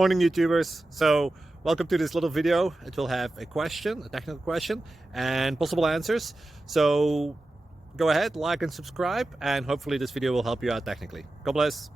Morning, YouTubers. So, welcome to this little video. It will have a question, a technical question, and possible answers. So, go ahead, like and subscribe, and hopefully this video will help you out technically. God bless.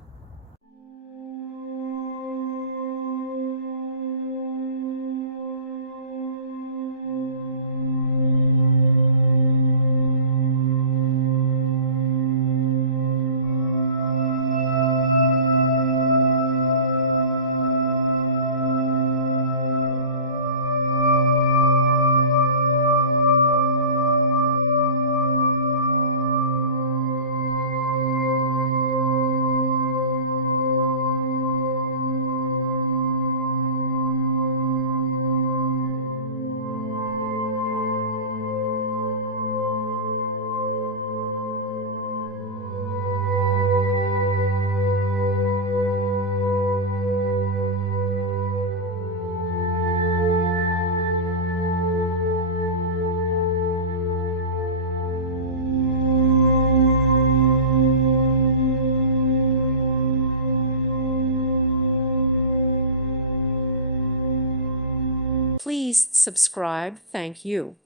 Please subscribe. Thank you.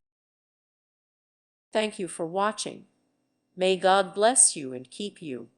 Thank you for watching. May God bless you and keep you.